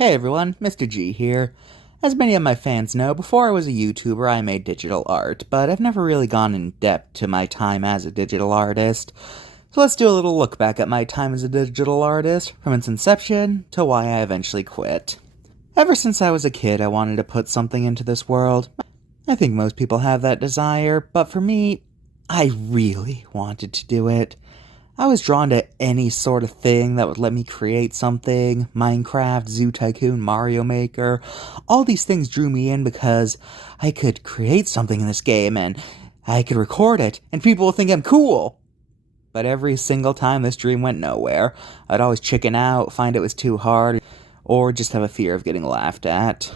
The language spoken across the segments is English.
Hey everyone, Mr.G here. As many of my fans know, before I was a YouTuber I made digital art, but I've never really gone in depth to my time as a digital artist. So let's do a little look back at my time as a digital artist, from its inception to why I eventually quit. Ever since I was a kid I wanted to put something into this world. I think most people have that desire, but for me, I really wanted to do it. I was drawn to any sort of thing that would let me create something. Minecraft, Zoo Tycoon, Mario Maker. All these things drew me in because I could create something in this game and I could record it and people will think I'm cool. But every single time this dream went nowhere. I'd always chicken out, find it was too hard, or just have a fear of getting laughed at.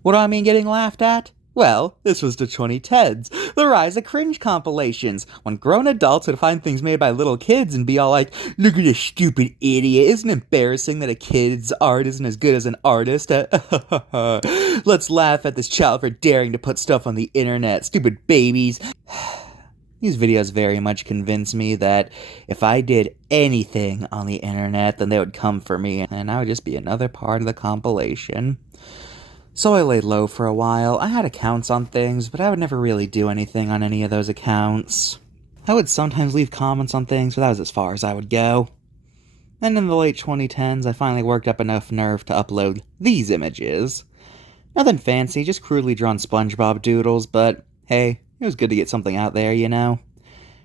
What do I mean getting laughed at? Well, this was the 2010s, the rise of cringe compilations, when grown adults would find things made by little kids and be all like, look at this stupid idiot, isn't it embarrassing that a kid's art isn't as good as an artist? Let's laugh at this child for daring to put stuff on the internet, stupid babies. These videos very much convinced me that if I did anything on the internet, then they would come for me, and I would just be another part of the compilation. So I laid low for a while. I had accounts on things, but I would never really do anything on any of those accounts. I would sometimes leave comments on things, but that was as far as I would go. And in the late 2010s, I finally worked up enough nerve to upload these images. Nothing fancy, just crudely drawn SpongeBob doodles, but hey, it was good to get something out there, you know?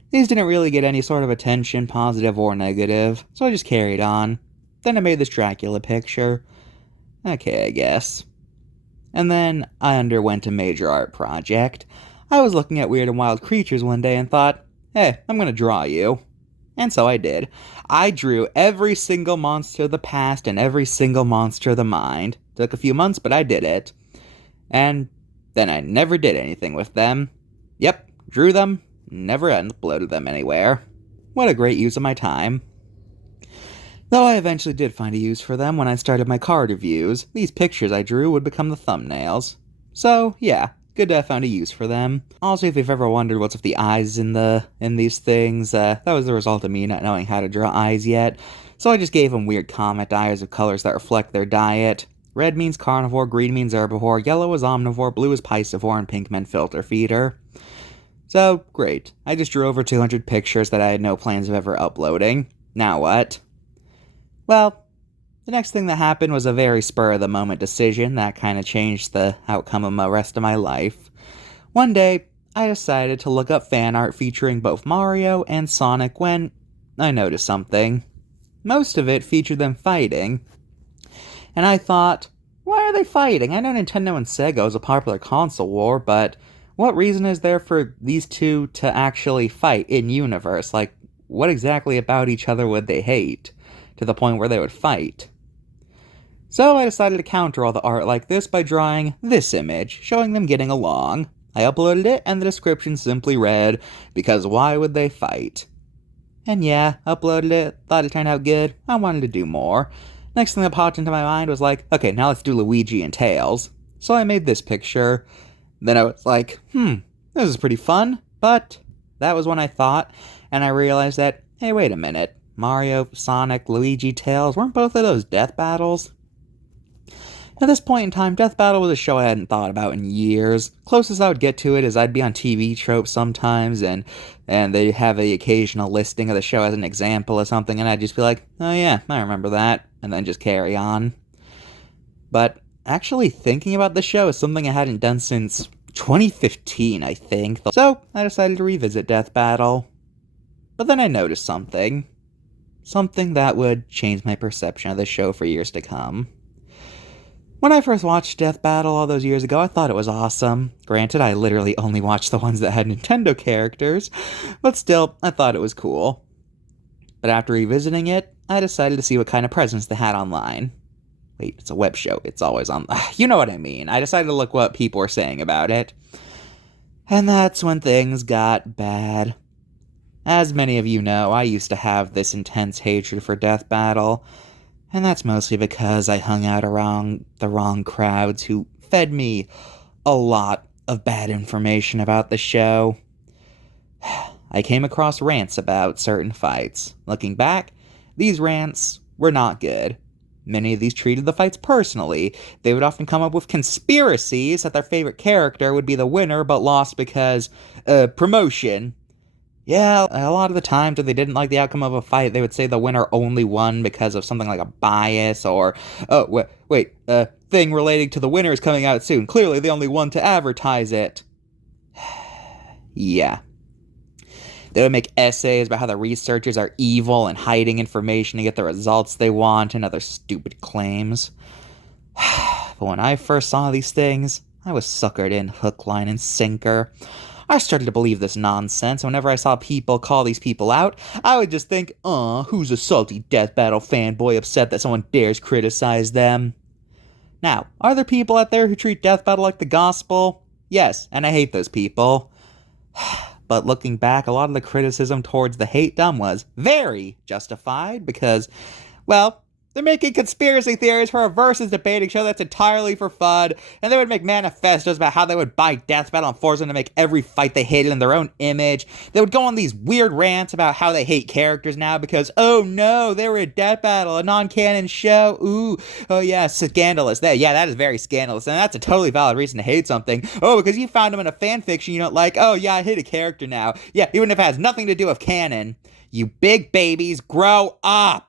These didn't really get any sort of attention, positive or negative, so I just carried on. Then I made this Dracula picture. Okay, I guess. And then I underwent a major art project. I was looking at weird and wild creatures one day and thought, hey, I'm gonna draw you. And so I did. I drew every single monster of the past and every single monster of the mind. Took a few months, but I did it. And then I never did anything with them. Yep, drew them, never uploaded them anywhere. What a great use of my time. Though I eventually did find a use for them when I started my card reviews. These pictures I drew would become the thumbnails. So, yeah, good to have found a use for them. Also, if you've ever wondered what's with the eyes in these things, that was the result of me not knowing how to draw eyes yet. So I just gave them weird comet eyes of colors that reflect their diet. Red means carnivore, green means herbivore, yellow is omnivore, blue is piscivore, and pink meant filter feeder. So, great. I just drew over 200 pictures that I had no plans of ever uploading. Now what? Well, the next thing that happened was a very spur-of-the-moment decision that kind of changed the outcome of the rest of my life. One day, I decided to look up fan art featuring both Mario and Sonic when I noticed something. Most of it featured them fighting. And I thought, why are they fighting? I know Nintendo and Sega is a popular console war, but what reason is there for these two to actually fight in-universe? Like, what exactly about each other would they hate? To the point where they would fight. So I decided to counter all the art like this by drawing this image, showing them getting along. I uploaded it, and the description simply read, because why would they fight? And yeah, uploaded it, thought it turned out good, I wanted to do more. Next thing that popped into my mind was like, okay, now let's do Luigi and Tails. So I made this picture. Then I was like, this is pretty fun, but that was when I thought, and I realized that, hey, wait a minute. Mario, Sonic, Luigi, Tails, weren't both of those death battles? At this point in time, Death Battle was a show I hadn't thought about in years. Closest I would get to it is I'd be on TV tropes sometimes, and they'd have the occasional listing of the show as an example or something, and I'd just be like, oh yeah, I remember that, and then just carry on. But actually thinking about the show is something I hadn't done since 2015, I think. So I decided to revisit Death Battle. But then I noticed something. Something that would change my perception of the show for years to come. When I first watched Death Battle all those years ago, I thought it was awesome. Granted, I literally only watched the ones that had Nintendo characters, but still, I thought it was cool. But after revisiting it, I decided to see what kind of presence they had online. Wait, it's a web show, it's always on... You know what I mean. I decided to look what people were saying about it. And that's when things got bad. As many of you know, I used to have this intense hatred for Death Battle, and that's mostly because I hung out around the wrong crowds who fed me a lot of bad information about the show. I came across rants about certain fights. Looking back, these rants were not good. Many of these treated the fights personally. They would often come up with conspiracies that their favorite character would be the winner but lost because, promotion. Yeah, a lot of the times when they didn't like the outcome of a fight, they would say the winner only won because of something like a bias or, oh, wait, thing relating to the winner is coming out soon. Clearly they only won to advertise it. Yeah. They would make essays about how the researchers are evil and hiding information to get the results they want and other stupid claims. But when I first saw these things, I was suckered in hook, line, and sinker. I started to believe this nonsense, and whenever I saw people call these people out, I would just think, who's a salty Death Battle fanboy upset that someone dares criticize them? Now, are there people out there who treat Death Battle like the gospel? Yes, and I hate those people. But looking back, a lot of the criticism towards the hate-dom was very justified because, well, they're making conspiracy theories for a versus debating show that's entirely for fun, and they would make manifestos about how they would buy Death Battle and force them to make every fight they hated in their own image. They would go on these weird rants about how they hate characters now because, oh no, they were a Death Battle, a non-canon show, ooh, oh yeah, scandalous. That is very scandalous, and that's a totally valid reason to hate something. Oh, because you found them in a fanfiction you don't like, oh yeah, I hate a character now. Yeah, even if it has nothing to do with canon. You big babies, grow up!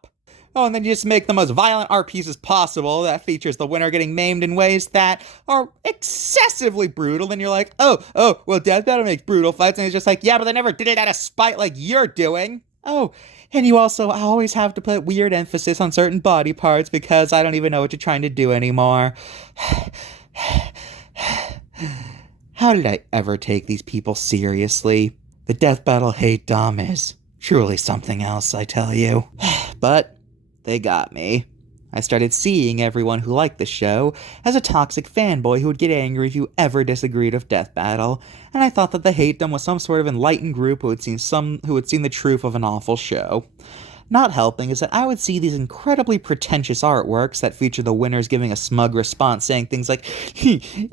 Oh, and then you just make the most violent art pieces possible that features the winner getting maimed in ways that are excessively brutal, and you're like, well, Death Battle makes brutal fights, and it's just like, yeah, but they never did it out of spite like you're doing. Oh, and you also always have to put weird emphasis on certain body parts because I don't even know what you're trying to do anymore. How did I ever take these people seriously? The Death Battle hate dom is truly something else, I tell you. But they got me. I started seeing everyone who liked the show as a toxic fanboy who would get angry if you ever disagreed with Death Battle, and I thought that the hate-dom was some sort of enlightened group who had seen the truth of an awful show. Not helping is that I would see these incredibly pretentious artworks that feature the winners giving a smug response saying things like,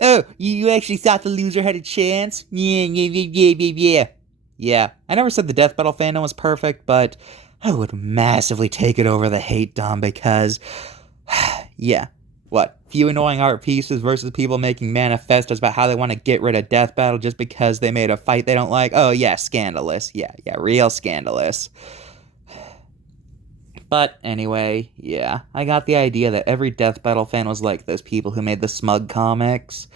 oh, you actually thought the loser had a chance? Yeah. Yeah, I never said the Death Battle fandom was perfect, but I would massively take it over the hate-dom because, yeah, what? Few annoying art pieces versus people making manifestos about how they want to get rid of Death Battle just because they made a fight they don't like? Oh yeah, scandalous. Yeah, real scandalous. But anyway, yeah, I got the idea that every Death Battle fan was like those people who made the smug comics.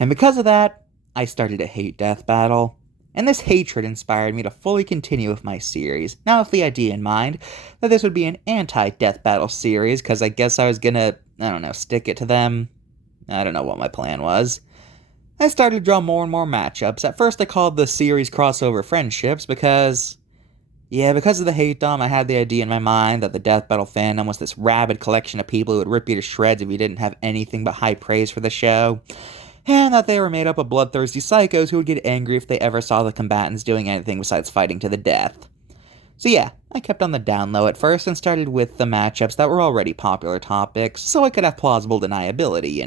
And because of that, I started to hate Death Battle. And this hatred inspired me to fully continue with my series, now with the idea in mind that this would be an anti-Death Battle series, because I guess I was gonna, stick it to them. I don't know what my plan was. I started to draw more and more matchups. At first I called the series Crossover Friendships because of the hate-dom, I had the idea in my mind that the Death Battle fandom was this rabid collection of people who would rip you to shreds if you didn't have anything but high praise for the show. And that they were made up of bloodthirsty psychos who would get angry if they ever saw the combatants doing anything besides fighting to the death. So yeah, I kept on the down low at first and started with the matchups that were already popular topics, so I could have plausible deniability,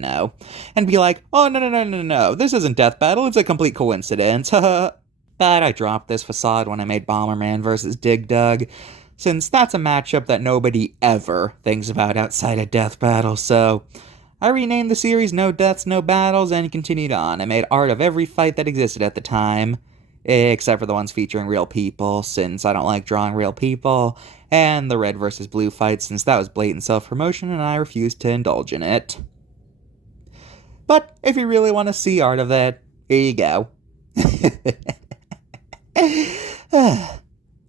and be like, oh no, this isn't Death Battle, it's a complete coincidence, But I dropped this facade when I made Bomberman vs. Dig Dug, since that's a matchup that nobody ever thinks about outside of Death Battle, so I renamed the series No Deaths, No Battles, and continued on. I made art of every fight that existed at the time, except for the ones featuring real people, since I don't like drawing real people, and the red versus blue fight, since that was blatant self-promotion and I refused to indulge in it. But if you really want to see art of that, here you go.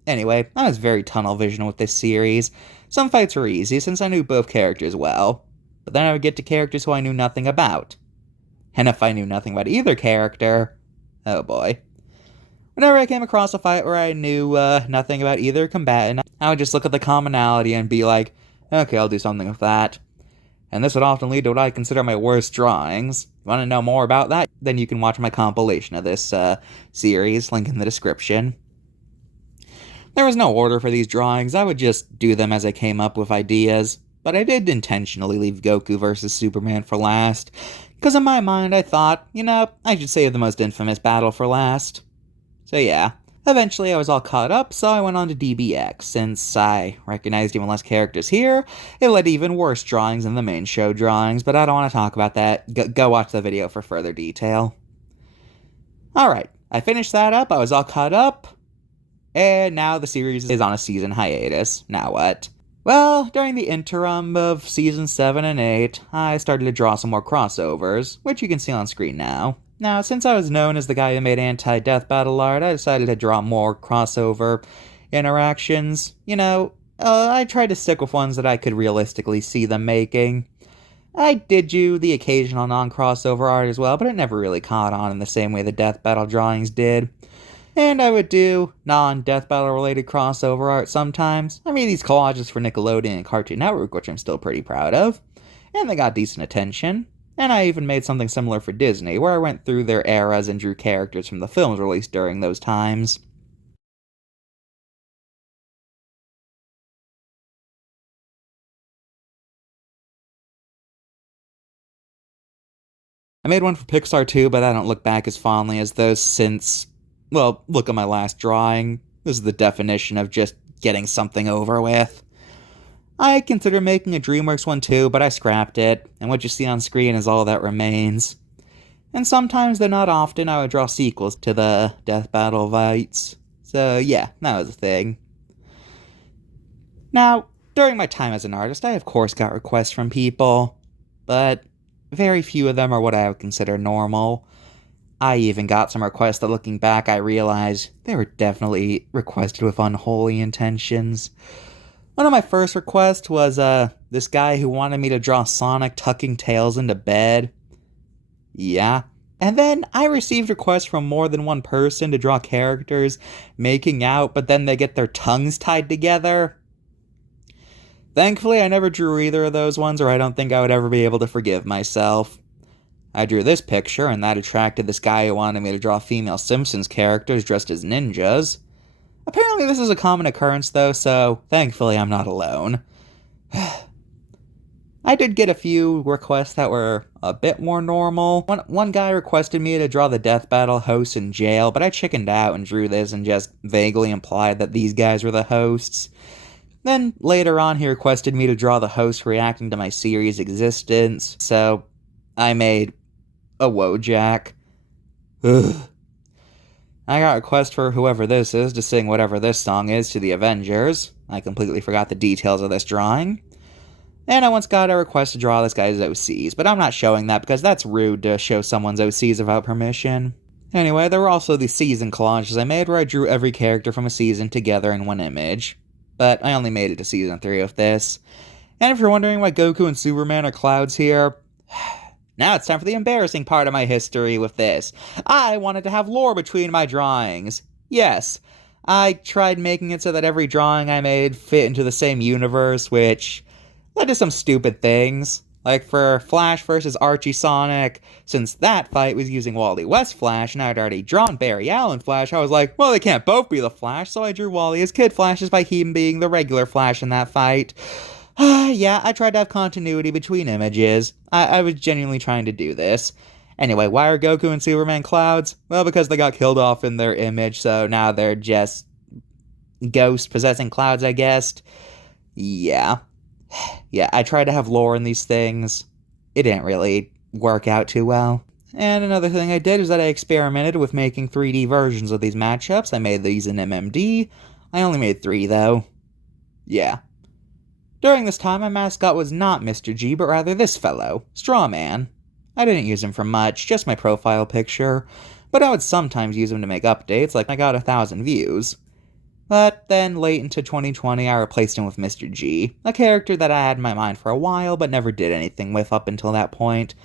Anyway, I was very tunnel vision with this series. Some fights were easy, since I knew both characters well. But then I would get to characters who I knew nothing about. And if I knew nothing about either character, oh boy. Whenever I came across a fight where I knew nothing about either combatant, I would just look at the commonality and be like, okay, I'll do something with that. And this would often lead to what I consider my worst drawings. If you want to know more about that, then you can watch my compilation of this series, link in the description. There was no order for these drawings, I would just do them as I came up with ideas. But I did intentionally leave Goku vs. Superman for last, because in my mind I thought, I should save the most infamous battle for last. So yeah, Eventually, I was all caught up, so I went on to DBX. Since I recognized even less characters here, it led to even worse drawings than the main show drawings, but I don't want to talk about that. Go watch the video for further detail. Alright, I finished that up, I was all caught up, and now the series is on a season hiatus. Now what? Well, during the interim of season 7 and 8, I started to draw some more crossovers, which you can see on screen now. Now, since I was known as the guy who made anti-death battle art, I decided to draw more crossover interactions. I tried to stick with ones that I could realistically see them making. I did do the occasional non-crossover art as well, but it never really caught on in the same way the death battle drawings did. And I would do non-death battle related crossover art sometimes. I made these collages for Nickelodeon and Cartoon Network, which I'm still pretty proud of. And they got decent attention. And I even made something similar for Disney, where I went through their eras and drew characters from the films released during those times. I made one for Pixar too, but I don't look back as fondly as those since, well, look at my last drawing. This is the definition of just getting something over with. I considered making a DreamWorks one too, but I scrapped it, and what you see on screen is all that remains. And sometimes, though not often, I would draw sequels to the Death Battle fights. So yeah, that was a thing. Now, during my time as an artist, I of course got requests from people, but very few of them are what I would consider normal. I even got some requests that, looking back, I realized they were definitely requested with unholy intentions. One of my first requests was, this guy who wanted me to draw Sonic tucking tails into bed. Yeah. And then I received requests from more than one person to draw characters making out, but then they get their tongues tied together. Thankfully, I never drew either of those ones, or I don't think I would ever be able to forgive myself. I drew this picture, and that attracted this guy who wanted me to draw female Simpsons characters dressed as ninjas. Apparently this is a common occurrence though, so thankfully I'm not alone. I did get a few requests that were a bit more normal. One guy requested me to draw the death battle hosts in jail, but I chickened out and drew this and just vaguely implied that these guys were the hosts. Then later on he requested me to draw the hosts reacting to my series' existence, so I made a Wojak. Ugh. I got a request for whoever this is to sing whatever this song is to the Avengers. I completely forgot the details of this drawing. And I once got a request to draw this guy's OCs, but I'm not showing that because that's rude to show someone's OCs without permission. Anyway, there were also the season collages I made where I drew every character from a season together in one image. But I only made it to season 3 of this. And if you're wondering why Goku and Superman are clouds here, now it's time for the embarrassing part of my history with this. I wanted to have lore between my drawings. Yes, I tried making it so that every drawing I made fit into the same universe, which led to some stupid things. Like for Flash versus Archie Sonic, since that fight was using Wally West Flash and I'd already drawn Barry Allen Flash, I was like, well, they can't both be the Flash, so I drew Wally as Kid Flash by him being the regular Flash in that fight. Yeah, I tried to have continuity between images. I was genuinely trying to do this. Anyway, why are Goku and Superman clouds? Well, because they got killed off in their image, so now they're just ghosts possessing clouds, I guess. Yeah. Yeah, I tried to have lore in these things. It didn't really work out too well. And another thing I did is that I experimented with making 3D versions of these matchups. I made these in MMD. I only made 3, though. Yeah. During this time, my mascot was not Mr.G, but rather this fellow, Strawman. I didn't use him for much, just my profile picture, but I would sometimes use him to make updates, like I got 1,000 views. But then, late into 2020, I replaced him with Mr.G, a character that I had in my mind for a while, but never did anything with up until that point.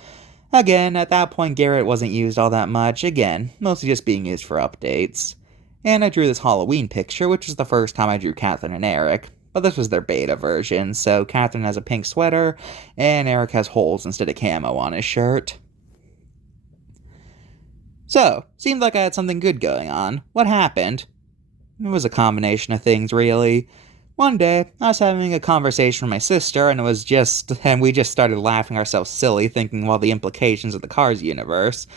Again, at that point, Garrett wasn't used all that much, again, mostly just being used for updates. And I drew this Halloween picture, which was the first time I drew Catherine and Eric. But this was their beta version, so Catherine has a pink sweater, and Eric has holes instead of camo on his shirt. So, seemed like I had something good going on. What happened? It was a combination of things, really. One day, I was having a conversation with my sister, and we just started laughing ourselves silly, thinking, well, the implications of the Cars universe.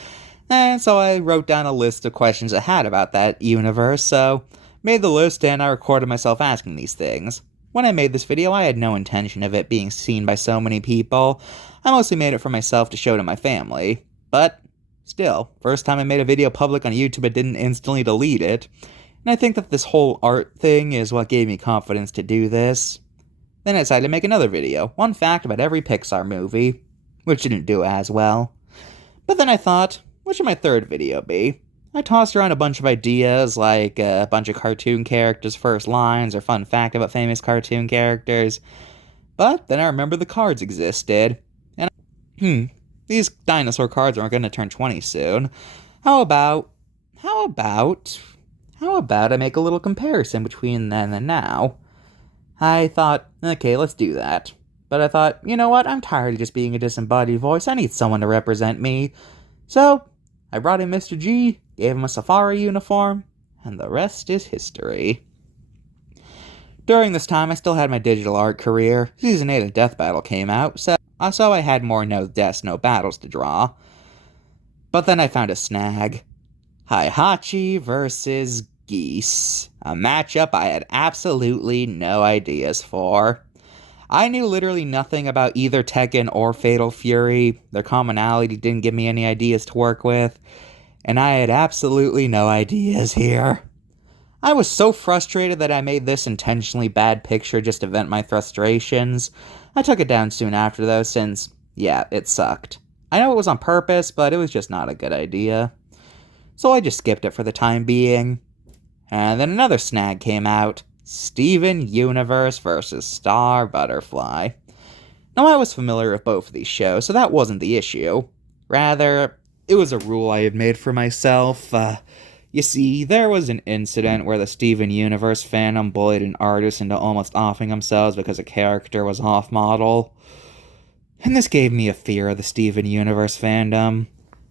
And so I wrote down a list of questions I had about that universe, so made the list and I recorded myself asking these things. When I made this video, I had no intention of it being seen by so many people. I mostly made it for myself to show to my family. But still, first time I made a video public on YouTube, it didn't instantly delete it. And I think that this whole art thing is what gave me confidence to do this. Then I decided to make another video, one fact about every Pixar movie, which didn't do as well. But then I thought, what should my third video be? I tossed around a bunch of ideas, like a bunch of cartoon characters' first lines, or fun fact about famous cartoon characters. But then I remembered the cards existed. And these dinosaur cards aren't going to turn 20 soon. How about I make a little comparison between then and now? I thought, okay, let's do that. But I thought, you know what, I'm tired of just being a disembodied voice, I need someone to represent me. So, I brought in Mr. G, gave him a safari uniform, and the rest is history. During this time, I still had my digital art career. Season 8 of Death Battle came out, so I had more no deaths, no battles to draw. But then I found a snag. Hihachi versus Geese. A matchup I had absolutely no ideas for. I knew literally nothing about either Tekken or Fatal Fury. Their commonality didn't give me any ideas to work with. And I had absolutely no ideas here. I was so frustrated that I made this intentionally bad picture just to vent my frustrations. I took it down soon after though, since, yeah, it sucked. I know it was on purpose, but it was just not a good idea. So I just skipped it for the time being. And then another snag came out. Steven Universe vs. Star Butterfly. Now, I was familiar with both of these shows, so that wasn't the issue. Rather, it was a rule I had made for myself. You see, there was an incident where the Steven Universe fandom bullied an artist into almost offing themselves because a character was off-model. And this gave me a fear of the Steven Universe fandom.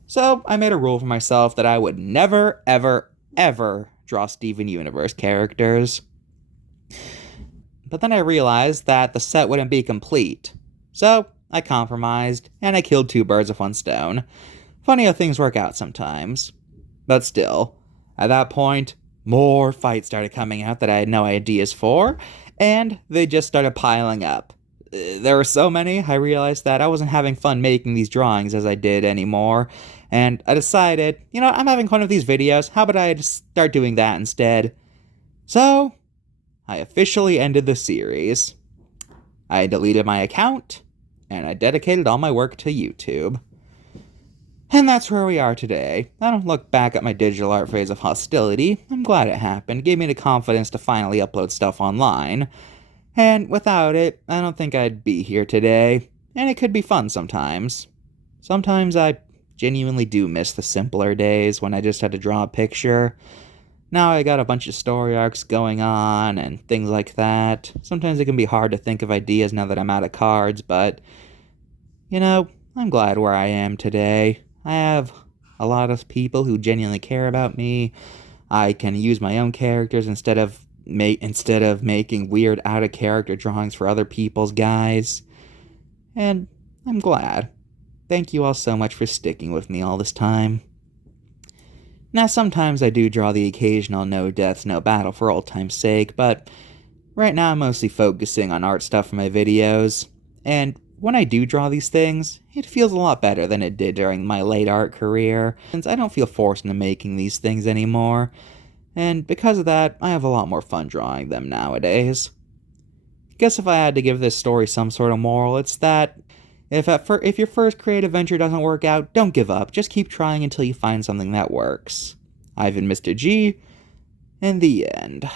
So, I made a rule for myself that I would never, ever, ever draw Steven Universe characters. But then I realized that the set wouldn't be complete. So, I compromised, and I killed two birds with one stone. Funny how things work out sometimes. But still, at that point, more fights started coming out that I had no ideas for, and they just started piling up. There were so many, I realized that I wasn't having fun making these drawings as I did anymore, and I decided, you know, I'm having fun with these videos, how about I just start doing that instead? So, I officially ended the series. I deleted my account, and I dedicated all my work to YouTube. And that's where we are today. I don't look back at my digital art phase of hostility. I'm glad it happened. It gave me the confidence to finally upload stuff online. And without it, I don't think I'd be here today. And it could be fun sometimes. Sometimes I genuinely do miss the simpler days when I just had to draw a picture. Now I got a bunch of story arcs going on and things like that. Sometimes it can be hard to think of ideas now that I'm out of cards, but, you know, I'm glad where I am today. I have a lot of people who genuinely care about me. I can use my own characters instead of making weird out-of-character drawings for other people's guys. And I'm glad. Thank you all so much for sticking with me all this time. Now, sometimes I do draw the occasional no deaths, no battle for old time's sake, but right now I'm mostly focusing on art stuff for my videos, and when I do draw these things, it feels a lot better than it did during my late art career, since I don't feel forced into making these things anymore, and because of that, I have a lot more fun drawing them nowadays. Guess if I had to give this story some sort of moral, it's that if your first creative venture doesn't work out, don't give up. Just keep trying until you find something that works. I've been Mr. G, and the end.